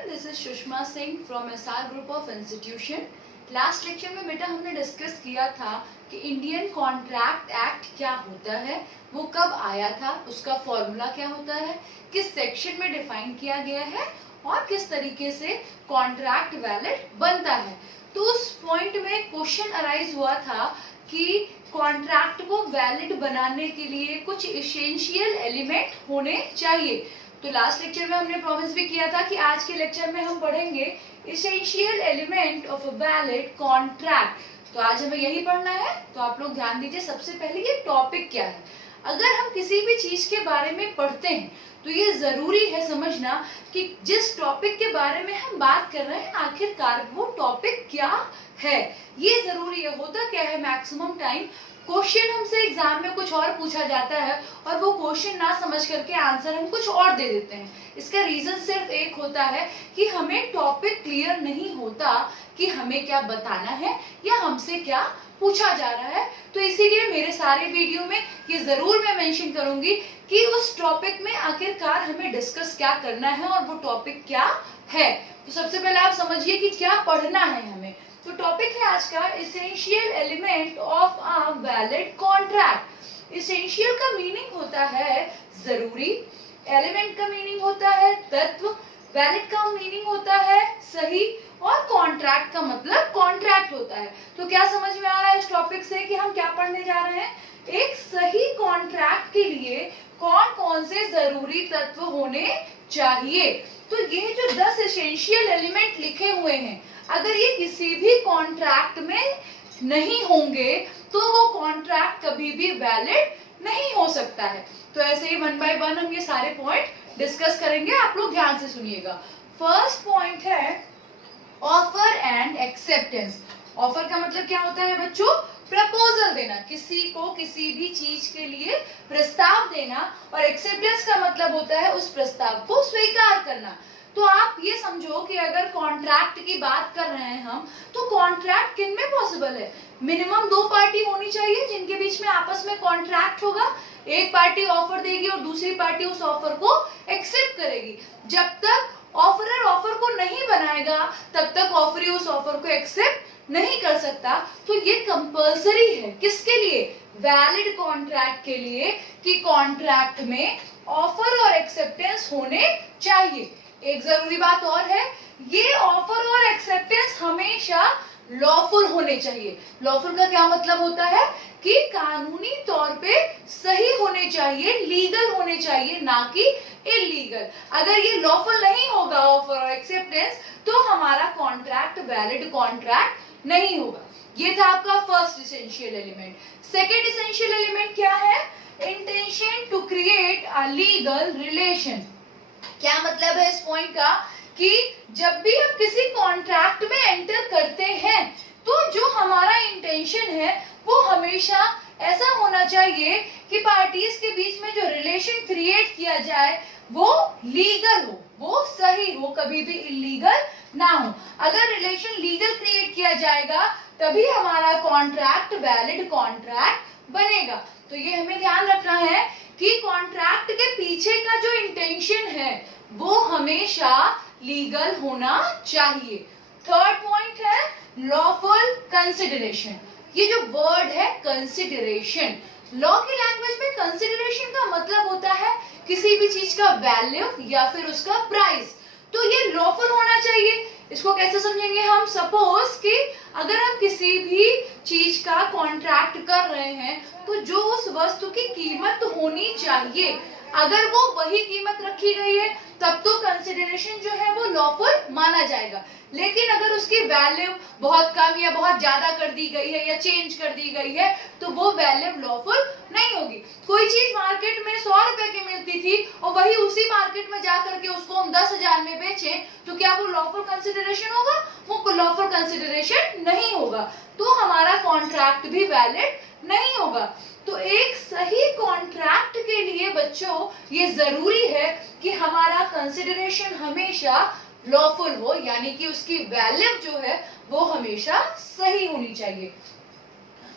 everyone, this is Sushma Singh from SR Group of Institution. Last lecture में बेटा हमने discuss किया था कि इंडियन कॉन्ट्रैक्ट एक्ट क्या होता है, वो कब आया था, उसका फॉर्मूला क्या होता है, किस सेक्शन में डिफाइन किया गया है और किस तरीके से कॉन्ट्रैक्ट वैलिड बनता है। तो उस पॉइंट में क्वेश्चन अराइज हुआ था कि कॉन्ट्रैक्ट को वैलिड बनाने के लिए कुछ एसेंशियल एलिमेंट होने चाहिए। तो लास्ट लेक्चर में हमने प्रॉमिस भी किया था कि आज के लेक्चर में हम पढ़ेंगे essential element of a valid contract. तो आज हमें यही पढ़ना है। तो आप लोग ध्यान दीजिए, सबसे पहले ये टॉपिक क्या है। अगर हम किसी भी चीज के बारे में पढ़ते हैं तो ये जरूरी है समझना कि जिस टॉपिक के बारे में हम बात कर रहे हैं आखिरकार वो टॉपिक क्या है, ये जरूरी है। होता क्या है, मैक्सिमम टाइम क्वेश्चन हमसे एग्जाम में कुछ और पूछा जाता है और वो क्वेश्चन ना समझ करके आंसर हम कुछ और दे देते हैं। इसका रीजन सिर्फ एक होता है कि हमें टॉपिक क्लियर नहीं होता कि हमें क्या बताना है या हमसे क्या पूछा जा रहा है। तो इसीलिए मेरे सारे वीडियो में ये जरूर मैं मेंशन करूंगी कि उस टॉपिक में आखिरकार हमें डिस्कस क्या करना है और वो टॉपिक क्या है। तो सबसे पहले आप समझिए कि क्या पढ़ना है हमें। तो टॉपिक है आज का essential element of a valid contract. Essential का मीनिंग होता है जरूरी, एलिमेंट का मीनिंग होता है तत्व, वैलिड का मीनिंग होता है सही और कॉन्ट्रैक्ट का मतलब कॉन्ट्रैक्ट होता है। तो क्या समझ में आ रहा है इस टॉपिक से कि हम क्या पढ़ने जा रहे हैं। एक सही कॉन्ट्रैक्ट के लिए कौन कौन से जरूरी तत्व होने चाहिए। तो ये जो 10 एसेंशियल एलिमेंट लिखे हुए हैं, अगर ये किसी भी कॉन्ट्रैक्ट में नहीं होंगे तो वो कॉन्ट्रैक्ट कभी भी वैलिड नहीं हो सकता है। तो ऐसे ही 1 बाय 1 हम ये सारे पॉइंट डिस्कस करेंगे, आप लोग ध्यान से सुनिएगा। फर्स्ट पॉइंट है ऑफर एंड एक्सेप्टेंस। ऑफर का मतलब क्या होता है बच्चों, प्रपोजल देना, किसी को किसी भी चीज के लिए प्रस्ताव देना। और एक्सेप्टेंस का मतलब होता है उस प्रस्ताव को स्वीकार करना। तो आप ये समझो कि अगर कॉन्ट्रैक्ट की बात कर रहे हैं हम, तो कॉन्ट्रैक्ट किन में पॉसिबल है। मिनिमम 2 पार्टी होनी चाहिए जिनके बीच में आपस में कॉन्ट्रैक्ट होगा। एक पार्टी ऑफर देगी और दूसरी पार्टी उस ऑफर को एक्सेप्ट करेगी। जब तक ऑफरर ऑफर को नहीं बनाएगा तब तक ऑफरी उस ऑफर को एक्सेप्ट नहीं कर सकता। तो ये कंपल्सरी है किसके लिए, वैलिड कॉन्ट्रैक्ट के लिए, कि कॉन्ट्रैक्ट में ऑफर और एक्सेप्टेंस होने चाहिए। एक जरूरी बात और है, ये ऑफर और एक्सेप्टेंस हमेशा लॉफुल होने चाहिए। लॉफुल का क्या मतलब होता है कि कानूनी तौर पे सही होने चाहिए, लीगल होने चाहिए, ना कि इलीगल। अगर ये लॉफुल नहीं होगा ऑफर और एक्सेप्टेंस तो हमारा कॉन्ट्रैक्ट वैलिड कॉन्ट्रैक्ट नहीं होगा। ये था आपका first essential element. Second essential element क्या है, intention to create a legal relation. क्या मतलब है इस पॉइंट का कि जब भी हम किसी कॉन्ट्रैक्ट में एंटर करते हैं तो जो हमारा इंटेंशन है वो हमेशा ऐसा होना चाहिए कि पार्टीज के बीच में जो रिलेशन क्रिएट किया जाए वो लीगल हो, वो सही हो, कभी भी इलीगल ना हो। अगर रिलेशन लीगल क्रिएट किया जाएगा तभी हमारा कॉन्ट्रैक्ट वैलिड कॉन्ट्रैक्ट बनेगा। तो ये हमें ध्यान रखना है कि कॉन्ट्रैक्ट के पीछे का जो इंटेंशन है वो हमेशा लीगल होना चाहिए। थर्ड पॉइंट है लॉफुल कंसिडरेशन। ये जो वर्ड है कंसिडरेशन, लॉ की लैंग्वेज में कंसिडरेशन का मतलब होता है किसी भी चीज का वैल्यू या फिर उसका प्राइस। तो ये लॉफुल होना चाहिए। इसको कैसे समझेंगे हम, सपोज कि अगर हम किसी भी चीज का कॉन्ट्रैक्ट कर रहे हैं तो जो उस वस्तु की कीमत होनी चाहिए अगर वो वही कीमत रखी गई है तब तो कंसिडरेशन जो है वो लॉफुल माना जाएगा। लेकिन अगर उसकी वैल्यू बहुत कम या बहुत ज्यादा कर दी गई है या चेंज कर दी गई है तो वो वैल्यू लॉफुल नहीं होगी। कोई चीज मार्केट में 100 रुपए की मिलती थी और वही उसी मार्केट में जाकर के उसको हम 10,000 में बेचें तो क्या वो लॉफुल कंसिडरेशन होगा, वो लॉफुल कंसिडरेशन नहीं होगा। तो हमारा कॉन्ट्रैक्ट भी वैलिड नहीं होगा। तो एक सही कॉन्ट्रैक्ट के लिए बच्चों ये जरूरी है कि हमारा कंसिडरेशन हमेशा लॉफुल हो, यानी कि उसकी वैल्यू जो है वो हमेशा सही होनी चाहिए।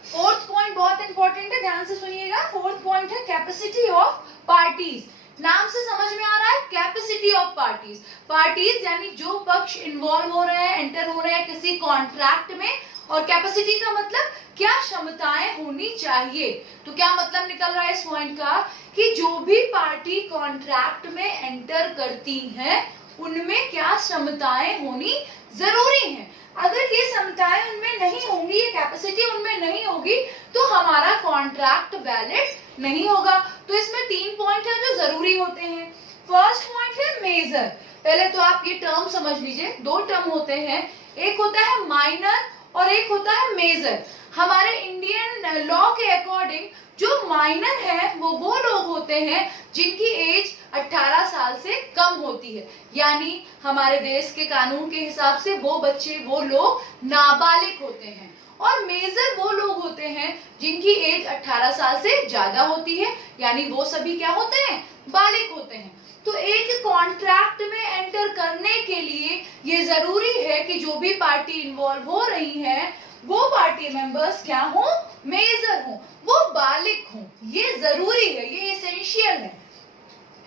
फोर्थ पॉइंट बहुत इंपॉर्टेंट है, ध्यान से सुनिएगा। फोर्थ पॉइंट है कैपेसिटी ऑफ पार्टीज। नाम से समझ में आ रहा है, कैपेसिटी ऑफ पार्टीज। पार्टीज यानी जो पक्ष इन्वॉल्व हो रहे हैं, एंटर हो रहे हैं किसी कॉन्ट्रैक्ट में, और कैपेसिटी का मतलब क्या क्षमताएं होनी चाहिए। तो क्या मतलब निकल रहा है इस पॉइंट का कि जो भी पार्टी कॉन्ट्रैक्ट में एंटर करती हैं उनमें क्या क्षमताएं होनी जरूरी हैं। अगर ये क्षमताएं उनमें नहीं होंगी, ये कैपेसिटी उनमें नहीं होगी, तो हमारा कॉन्ट्रैक्ट वैलिड नहीं होगा। तो इसमें 3 पॉइंट है जो जरूरी होते हैं। फर्स्ट पॉइंट है मेजर। पहले तो आप ये टर्म समझ लीजिए, 2 टर्म होते हैं, एक होता है माइनर और एक होता है मेजर। हमारे इंडियन लॉ के अकॉर्डिंग जो माइनर है वो लोग होते हैं जिनकी एज 18 साल से कम होती है, यानी हमारे देश के कानून के हिसाब से वो बच्चे, वो लोग नाबालिग होते हैं। और मेजर वो लोग होते हैं जिनकी एज 18 साल से ज्यादा होती है, यानी वो सभी क्या होते हैं, बालिग होते हैं। तो एक कॉन्ट्रैक्ट में एंटर करने के लिए ये जरूरी है कि जो भी पार्टी इन्वॉल्व हो रही है वो पार्टी मेंबर्स क्या हो, मेजर हो, वो बालिग हो। ये जरूरी है, ये एसेंशियल है।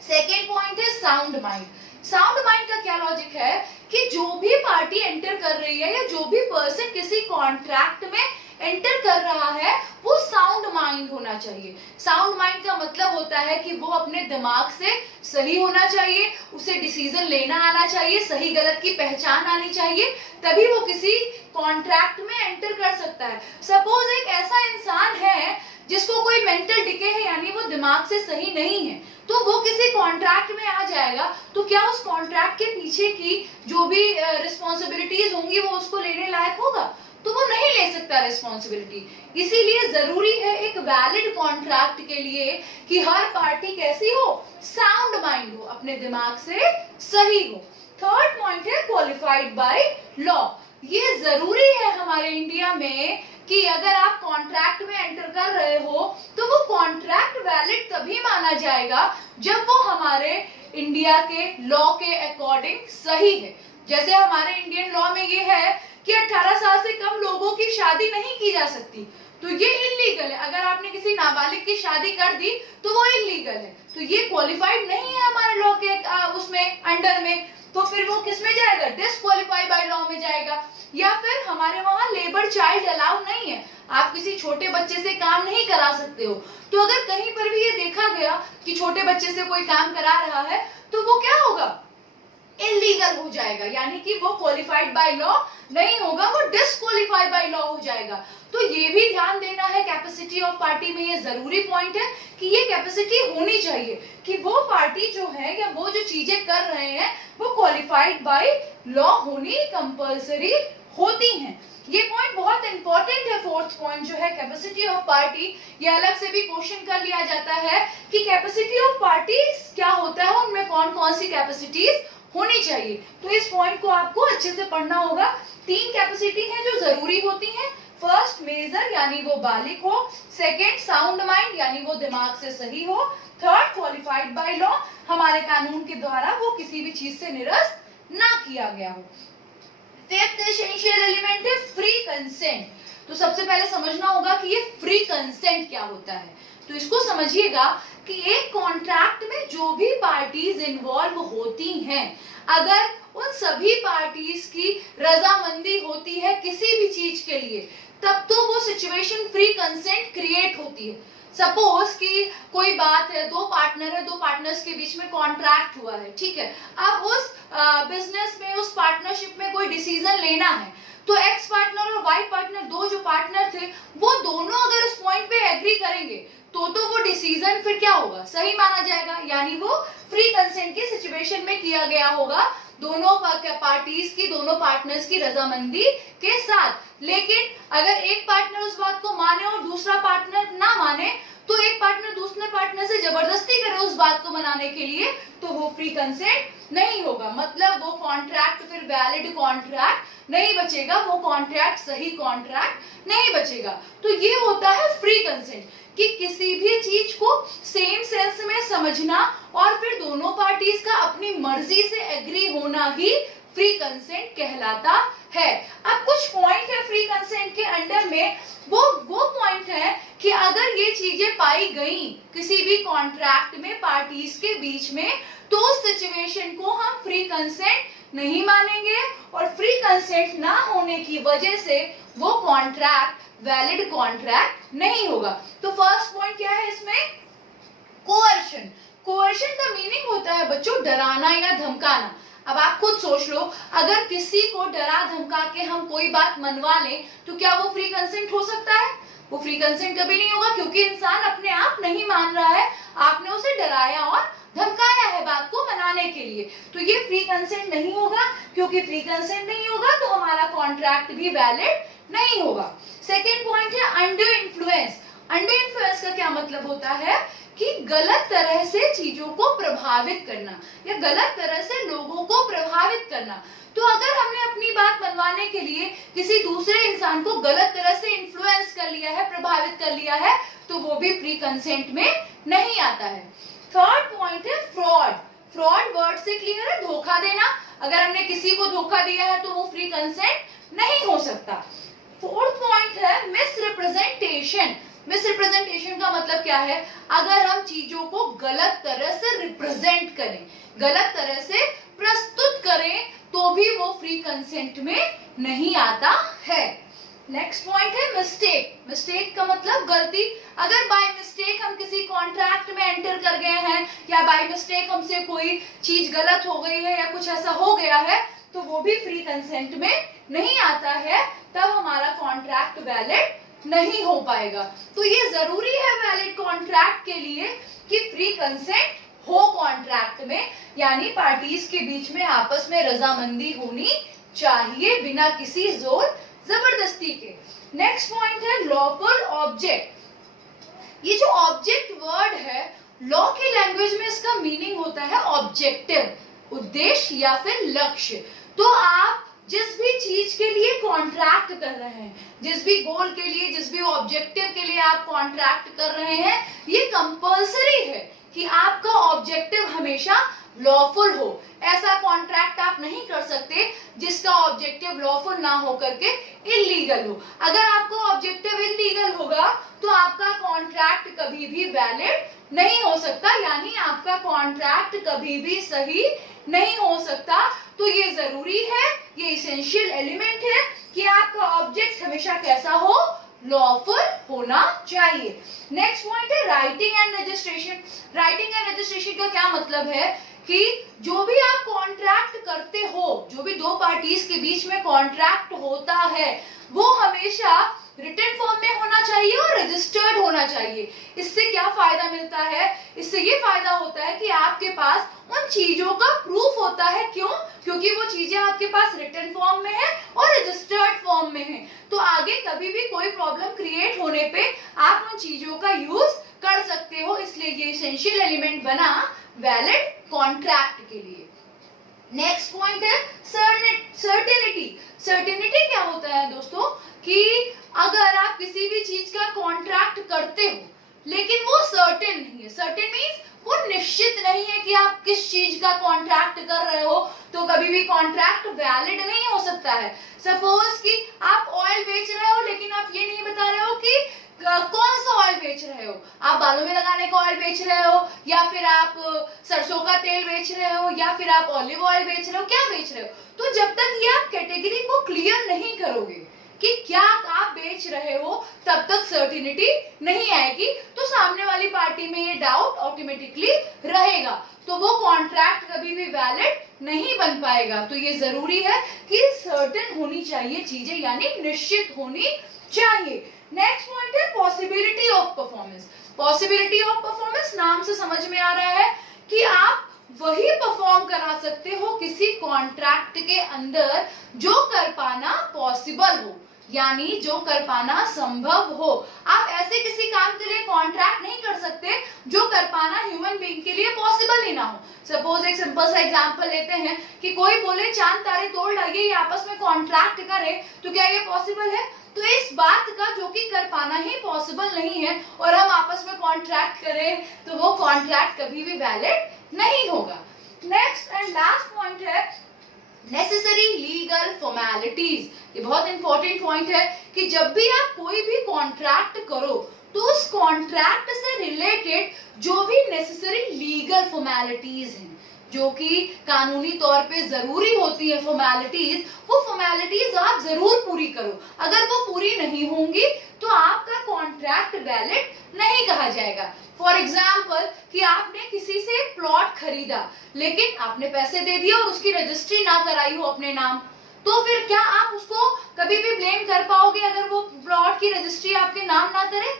सेकेंड पॉइंट है साउंड माइंड। साउंड माइंड का क्या लॉजिक है कि जो भी पार्टी एंटर कर रही है या जो भी पर्सन किसी कॉन्ट्रैक्ट में एंटर कर रहा है वो साउंड माइंड होना चाहिए। साउंड माइंड का मतलब होता है कि वो अपने दिमाग से सही होना चाहिए, उसे डिसीजन लेना आना चाहिए, सही गलत की पहचान आनी चाहिए, तभी वो किसी कॉन्ट्रैक्ट में एंटर कर सकता है। सपोज एक ऐसा इंसान है जिसको कोई मेंटल डिके है, यानी वो दिमाग से सही नहीं है, तो वो किसी कॉन्ट्रैक्ट में आ जाएगा, तो क्या उस कॉन्ट्रैक्ट के पीछे की जो भी रिस्पॉन्सिबिलिटीज होंगी वो उसको लेने लायक होगा? तो वो नहीं ले सकता रिस्पॉन्सिबिलिटी। इसीलिए जरूरी है एक वैलिड कॉन्ट्रैक्ट के लिए कि हर पार्टी कैसी हो, साउंड माइंड हो, अपने दिमाग से सही हो। थर्ड पॉइंट है क्वालिफाइड बाय लॉ। ये जरूरी है हमारे इंडिया में कि अगर आप कॉन्ट्रैक्ट में एंटर कर रहे हो तो वो कॉन्ट्रैक्ट वैलिड तभी माना जाएगा जब वो हमारे इंडिया के लॉ के अकॉर्डिंग सही है। जैसे हमारे इंडियन लॉ में ये है कि 18 साल से कम लोगों की शादी नहीं की जा सकती, तो ये इलीगल है। अगर आपने किसी नाबालिग की शादी कर दी तो वो इलीगल है, तो ये क्वालिफाइड नहीं है हमारे लॉ के उसमें अंडर में, तो फिर वो किस में जाएगा, डिस्क्वालिफाइड बाय लॉ में जाएगा। या फिर हमारे वहां लेबर चाइल्ड अलाउ नहीं है, आप किसी छोटे बच्चे से काम नहीं करा सकते हो। तो अगर कहीं पर भी ये देखा गया कि छोटे बच्चे से कोई काम करा रहा है तो वो क्या होगा, इलीगल हो जाएगा, यानी कि वो क्वालिफाइड बाय लॉ नहीं होगा, वो डिस्क्वालिफाइड बाय लॉ हो जाएगा। तो ये भी ध्यान देना है कैपेसिटी ऑफ पार्टी में, ये जरूरी पॉइंट है कि ये कैपेसिटी होनी चाहिए कि वो पार्टी जो है या वो जो चीजें कर रहे हैं वो क्वालिफाइड बाय लॉ होनी कंपल्सरी होती हैं। ये पॉइंट बहुत इंपॉर्टेंट है। फोर्थ पॉइंट जो है कैपेसिटी ऑफ पार्टी, ये अलग से भी क्वेश्चन कर लिया जाता है कि कैपेसिटी ऑफ पार्टी क्या होता है, उनमें कौन कौन सी कैपेसिटीज होनी चाहिए। तो इस पॉइंट को आपको अच्छे से पढ़ना होगा। 3 कैपेसिटी हैं जो जरूरी होती हैं। फर्स्ट मेजर यानी वो बालिग हो, सेकंड साउंड माइंड यानी वो दिमाग से सही हो, थर्ड क्वालिफाइड बाय लॉ, हमारे कानून के द्वारा वो किसी भी चीज से निरस्त ना किया गया हो। फिफ्थ एसेंशियल एलिमेंट है फ्री कंसेंट। तो सबसे पहले समझना होगा कि ये फ्री कंसेंट क्या होता है। तो इसको समझिएगा कि एक कॉन्ट्रैक्ट में जो भी पार्टीज इन्वॉल्व होती हैं, अगर उन सभी पार्टीज की रजामंदी होती है किसी भी चीज के लिए, तब तो वो सिचुएशन फ्री कंसेंट क्रिएट होती है। सपोज कि कोई बात है, 2 पार्टनर है, 2 पार्टनर्स के बीच में कॉन्ट्रैक्ट हुआ है, ठीक है। अब उस बिजनेस में, उस पार्टनरशिप में कोई डिसीजन लेना है, तो एक्स पार्टनर और वाई पार्टनर, 2 जो पार्टनर थे, वो दोनों अगर उस पॉइंट पे एग्री करेंगे तो वो डिसीजन फिर क्या होगा, सही माना जाएगा, यानी वो फ्री कंसेंट की सिचुएशन में किया गया होगा, दोनों पार्टीज की, दोनों पार्टनर्स की रजामंदी के साथ। लेकिन अगर एक पार्टनर उस बात को माने और दूसरा पार्टनर ना माने, तो एक पार्टनर दूसरे पार्टनर से जबरदस्ती करे उस बात को मनाने के लिए, तो वो फ्री कंसेंट नहीं होगा। मतलब वो कॉन्ट्रैक्ट फिर वैलिड कॉन्ट्रैक्ट नहीं बचेगा, वो कॉन्ट्रैक्ट सही कॉन्ट्रैक्ट नहीं बचेगा। तो ये होता है फ्री कंसेंट कि किसी भी चीज को सेम सेंस में समझना और फिर दोनों पार्टीज का अपनी मर्जी से एग्री होना ही फ्री कंसेंट कहलाता है। अब कुछ पॉइंट है फ्री कंसेंट के अंडर में, वो पॉइंट है कि अगर ये चीजें पाई गई किसी भी कॉन्ट्रैक्ट में पार्टीज के बीच में, तो उस सिचुएशन को हम फ्री कंसेंट नहीं मानेंगे और फ्री कंसेंट ना होने की वजह से वो कॉन्ट्रैक्ट वैलिड कॉन्ट्रैक्ट नहीं होगा। तो फर्स्ट पॉइंट क्या है इसमें? कोअर्शन। कोअर्शन का मीनिंग होता है बच्चों डराना या धमकाना। अब आप खुद सोच लो, अगर किसी को डरा धमका के हम कोई बात मनवा लें तो क्या वो फ्री कंसेंट हो सकता है? वो फ्री कंसेंट कभी नहीं होगा, क्योंकि इंसान अपने आप नहीं मान रहा है, आपने उसे डराया और धमकाया है बात को मनाने के लिए, तो ये फ्री कंसेंट नहीं होगा। क्योंकि फ्री कंसेंट नहीं होगा तो हमारा कॉन्ट्रैक्ट भी वैलिड नहीं होगा। सेकेंड पॉइंट है अंडर इन्फ्लुएंस। अंडर इन्फ्लुएंस का क्या मतलब होता है कि गलत तरह से चीजों को प्रभावित करना या गलत तरह से लोगों को प्रभावित करना। तो अगर हमने अपनी बात मनवाने के लिए किसी दूसरे इंसान को गलत तरह से इन्फ्लुएंस कर लिया है, प्रभावित कर लिया है, तो वो भी फ्री कंसेंट में नहीं आता है। थर्ड पॉइंट है फ्रॉड। फ्रॉड वर्ड से क्लियर है, धोखा देना। अगर हमने किसी को धोखा दिया है तो वो फ्री कंसेंट नहीं हो सकता। फोर्थ पॉइंट है मिसरिप्रेजेंटेशन। मिसरिप्रेजेंटेशन का मतलब क्या है? अगर हम चीजों को गलत तरह से रिप्रेजेंट करें, गलत तरह से प्रस्तुत करें, तो भी वो फ्री कंसेंट में नहीं आता है। नेक्स्ट पॉइंट है मिस्टेक। मिस्टेक का मतलब गलती। अगर बाय मिस्टेक हम किसी कॉन्ट्रैक्ट में एंटर कर गए हैं या बाय मिस्टेक हमसे कोई चीज गलत हो गई है या कुछ ऐसा हो गया है, तो वो भी फ्री कंसेंट में नहीं आता है, तब हमारा कॉन्ट्रैक्ट वैलिड नहीं हो पाएगा। तो ये जरूरी है वैलिड कॉन्ट्रैक्ट के लिए कि फ्री कंसेंट हो कॉन्ट्रैक्ट में, यानी पार्टीज के बीच में आपस में रजामंदी होनी चाहिए बिना किसी जोर जबरदस्ती के। नेक्स्ट पॉइंट है लॉफुल ऑब्जेक्ट। ये जो ऑब्जेक्ट वर्ड है, लॉ की लैंग्वेज में इसका मीनिंग होता है ऑब्जेक्टिव, उद्देश्य या फिर लक्ष्य। तो आप जिस भी चीज के लिए कॉन्ट्रैक्ट कर रहे हैं, जिस भी गोल के लिए, जिस भी ऑब्जेक्टिव के लिए आप कॉन्ट्रैक्ट कर रहे हैं, ये कंपल्सरी है कि आपका ऑब्जेक्टिव हमेशा लॉफुल हो। ऐसा कॉन्ट्रैक्ट आप नहीं कर सकते जिसका ऑब्जेक्टिव लॉफुल ना हो करके इलीगल हो। अगर आपका ऑब्जेक्टिव इलीगल होगा तो आपका कॉन्ट्रैक्ट कभी भी वैलिड नहीं हो सकता, यानी आपका कॉन्ट्रैक्ट कभी भी सही नहीं हो सकता। तो ये जरूरी है, ये इसेंशियल एलिमेंट है कि आपका ऑब्जेक्ट हमेशा कैसा हो? लॉफुल होना चाहिए। नेक्स्ट पॉइंट है writing and registration. Writing and registration का क्या मतलब है कि जो भी आप कॉन्ट्रैक्ट करते हो, जो भी दो पार्टीज के बीच में कॉन्ट्रैक्ट होता है, वो हमेशा रिटन फॉर्म में होना चाहिए और रजिस्टर्ड होना चाहिए। इससे क्या फायदा मिलता है? इससे ये फायदा होता है कि आपके पास उन चीजों का प्रूफ होता है। क्यों? क्योंकि वो चीजें आपके पास रिटन फॉर्म में है और रजिस्टर्ड फॉर्म में है। तो आगे कभी भी कोई प्रॉब्लम क्रिएट होने पे आप उन चीजों का यूज कर सकते हो। इसलिए ये इसेंशियल एलिमेंट बना वैलिड कॉन्ट्रैक्ट के लिए। नेक्स्ट पॉइंट है सर्टेनिटी। सर्टेनिटी क्या होता है दोस्तों? कि अगर आप किसी भी चीज का कॉन्ट्रैक्ट करते हो लेकिन वो सर्टेन नहीं है, सर्टेन मीन्स वो निश्चित नहीं है कि आप किस चीज का कॉन्ट्रैक्ट कर रहे हो, तो कभी भी कॉन्ट्रैक्ट वैलिड नहीं हो सकता है। सपोज कि आप ऑयल बेच रहे हो लेकिन आप ये नहीं बता रहे हो कि कौन सा ऑयल बेच रहे हो। आप बालों में लगाने का ऑयल बेच रहे हो, या फिर आप सरसों का तेल बेच रहे हो, या फिर आप ऑलिव ऑयल बेच रहे हो, क्या बेच रहे हो? तो जब तक ये आप कैटेगरी को क्लियर नहीं करोगे कि क्या आप बेच रहे हो, तब तक सर्टिनिटी नहीं आएगी। तो सामने वाली पार्टी में ये डाउट ऑटोमेटिकली रहेगा, तो वो कॉन्ट्रैक्ट कभी भी वैलिड नहीं बन पाएगा। तो ये जरूरी है कि सर्टेन होनी चाहिए चीजें, यानी निश्चित होनी चाहिए। नेक्स्ट पॉइंट है possibility of performance. Possibility of performance नाम से समझ में आ रहा है कि आप वही परफॉर्म करा सकते हो किसी कॉन्ट्रैक्ट के अंदर जो कर पाना पॉसिबल हो, यानी जो कर पाना संभव हो। आप ऐसे किसी काम के लिए कॉन्ट्रैक्ट नहीं कर सकते जो कर पाना ह्यूमन बीइंग के लिए पॉसिबल ही ना हो। सपोज एक सिंपल सा एग्जांपल लेते हैं कि कोई बोले चांद तारे तोड़ लाइए, ये आपस में कॉन्ट्रैक्ट करे, तो क्या ये पॉसिबल है? तो इस बात का जो कि कर पाना ही पॉसिबल नहीं है और हम आपस में कॉन्ट्रैक्ट करें, तो वो कॉन्ट्रैक्ट कभी भी वैलिड नहीं होगा। नेक्स्ट एंड लास्ट पॉइंट है नेसेसरी लीगल फॉर्मेलिटीज, ये बहुत इंपॉर्टेंट पॉइंट है कि जब भी आप कोई भी कॉन्ट्रैक्ट करो तो उस कॉन्ट्रैक्ट से रिलेटेड जो भी नेसेसरी लीगल फॉर्मेलिटीज हैं, जो कि कानूनी तौर पे जरूरी होती है फॉर्मेलिटीज, वो फॉर्मेलिटीज आप जरूर पूरी करो। अगर वो पूरी नहीं होंगी तो आपका कॉन्ट्रैक्ट वैलिड नहीं कहा जाएगा। फॉर एग्जाम्पल कि आपने किसी से प्लॉट खरीदा लेकिन आपने पैसे दे दिए और उसकी रजिस्ट्री ना कराई हो अपने नाम, तो फिर क्या आप उसको कभी भी ब्लेम कर पाओगे अगर वो प्लॉट की रजिस्ट्री आपके नाम ना करे?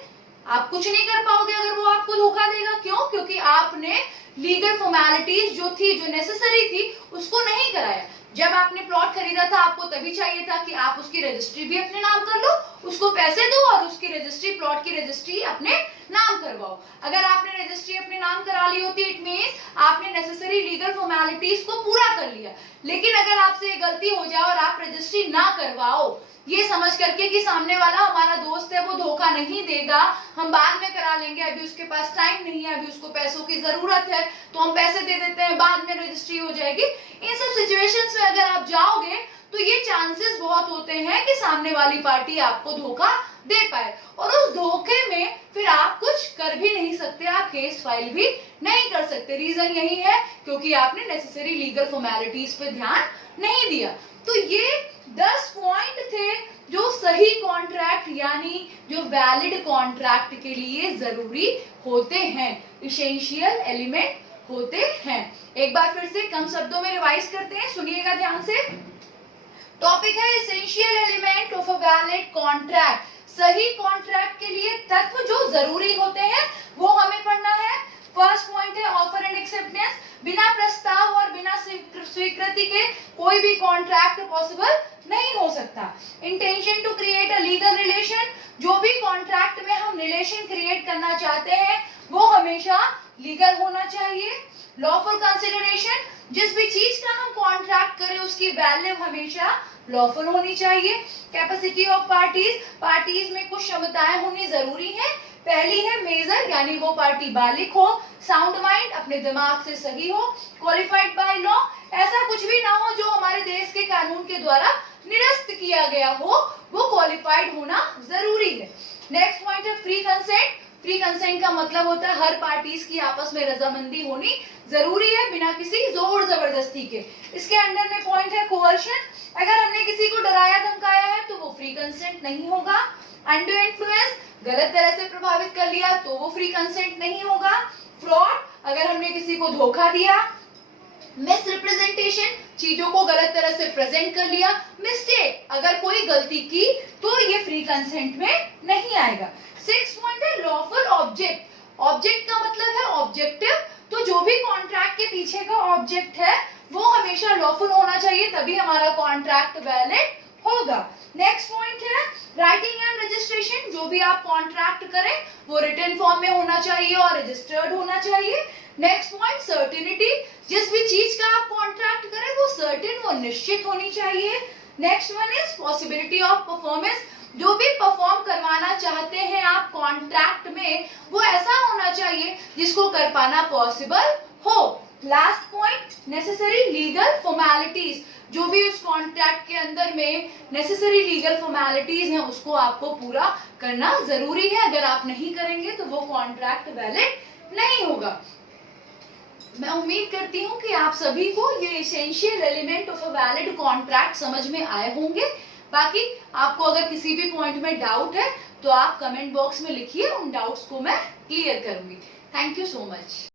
आप कुछ नहीं कर पाओगे अगर वो आपको धोखा देगा। क्यों? क्योंकि आपने लीगल फॉर्मेलिटीज जो थी, जो नेसेसरी थी, उसको नहीं कराया। जब आपने प्लॉट खरीदा था आपको तभी चाहिए था कि आप उसकी रजिस्ट्री भी अपने नाम कर लो, उसको पैसे दो और उसकी रजिस्ट्री, प्लॉट की रजिस्ट्री अपने नाम करवाओ। अगर आपने रजिस्ट्री अपने नाम करा ली होती, इट मींस आपने नेसेसरी लीगल फॉर्मेलिटीज को पूरा कर लिया। लेकिन अगर आपसे ये गलती हो जाए और आप रजिस्ट्री ना करवाओ, ये समझ करके कि सामने वाला हमारा दोस्त है, वो धोखा नहीं देगा, हम बाद में करा लेंगे, अभी उसके पास टाइम नहीं है, अभी उसको पैसों की जरूरत है तो हम पैसे दे देते हैं, बाद में रजिस्ट्री हो जाएगी, इन सब सिचुएशंस में अगर आप जाओगे तो ये चांसेस बहुत होते हैं कि सामने वाली पार्टी आपको धोखा दे पाए, और उस धोखे में फिर आप कुछ कर भी नहीं सकते, आप केस फाइल भी नहीं कर सकते। रीजन यही है क्योंकि आपने नेसेसरी लीगल फॉर्मेलिटीज पे ध्यान नहीं दिया। तो ये 10 पॉइंट थे जो सही कॉन्ट्रैक्ट यानी जो वैलिड कॉन्ट्रैक्ट के लिए जरूरी होते हैं, इसेंशियल एलिमेंट होते हैं। एक बार फिर से कम शब्दों में रिवाइज करते हैं, सुनिएगा ध्यान से। टॉपिक है essential element of a valid contract. सही कॉन्ट्रैक्ट के लिए तत्व जो जरूरी होते हैं वो हमें पढ़ना है। फर्स्ट पॉइंट है ऑफर एंड एक्सेप्टेंस। बिना प्रस्ताव और बिना स्वीकृति के कोई भी कॉन्ट्रैक्ट पॉसिबल नहीं हो सकता। Intention to create a legal relation, जो भी कॉन्ट्रैक्ट में हम रिलेशन क्रिएट करना चाहते हैं वो हमेशा लीगल होना चाहिए। लॉफुल कंसिडरेशन, जिस भी चीज का हम कॉन्ट्रैक्ट करें उसकी वैल्यू हमेशा लॉफुल होनी चाहिए। कैपेसिटी ऑफ पार्टीज, पार्टीज में कुछ क्षमताएं होनी जरूरी है। पहली है मेजर, यानी वो पार्टी बालिग हो। साउंड माइंड, अपने दिमाग से सही हो। क्वालिफाइड बाय लॉ, ऐसा कुछ भी ना हो जो हमारे देश के कानून के द्वारा निरस्त किया गया हो, वो क्वालिफाइड होना जरूरी है। नेक्स्ट पॉइंट है फ्री कंसेंट। फ्री कंसेंट का मतलब होता है हर पार्टीज की आपस में रजामंदी होनी जरूरी है बिना किसी जोर जबरदस्ती के। इसके अंडर में पॉइंट है कोअर्शन, अगर हमने किसी को डराया धमकाया है तो वो फ्री कंसेंट नहीं होगा। अंडर इन्फ्लुएंस, गलत तरह से प्रभावित कर लिया तो वो फ्री कंसेंट नहीं होगा। फ्रॉड, अगर हमने किसी को धोखा दिया। मिस रिप्रेजेंटेशन, चीजों को गलत तरह से प्रेजेंट कर लिया। मिस्टेक, अगर कोई गलती की तो ये फ्री कंसेंट में नहीं आएगा। 6 पॉइंट है लॉफुल ऑब्जेक्ट। ऑब्जेक्ट का मतलब है ऑब्जेक्टिव, तो जो भी कॉन्ट्रैक्ट के पीछे का ऑब्जेक्ट है वो हमेशा लॉफुल होना चाहिए, तभी हमारा कॉन्ट्रैक्ट वैलिड होगा। नेक्स्ट पॉइंट है राइटिंग एंड रजिस्ट्रेशन, जो भी आप कॉन्ट्रैक्ट करें वो रिटन फॉर्म में होना चाहिए और रजिस्टर्ड होना चाहिए। नेक्स्ट पॉइंट सर्टिनिटी, जिस भी चीज का आप कॉन्ट्रैक्ट करें वो सर्टेन, वो निश्चित होनी चाहिए। Next one is possibility of performance, जो भी परफॉर्म करवाना चाहते हैं आप कॉन्ट्रैक्ट में वो ऐसा होना चाहिए जिसको कर पाना पॉसिबल हो। Last point necessary legal formalities, जो भी उस कॉन्ट्रैक्ट के अंदर में नेसेसरी लीगल फॉर्मेलिटीज हैं उसको आपको पूरा करना जरूरी है। अगर आप नहीं करेंगे तो वो कॉन्ट्रैक्ट वैलिड नहीं होगा। मैं उम्मीद करती हूँ कि आप सभी को ये essential element of a valid contract समझ में आए होंगे। बाकी आपको अगर किसी भी पॉइंट में डाउट है तो आप कमेंट बॉक्स में लिखिए, उन डाउट्स को मैं क्लियर करूंगी। Thank you so much.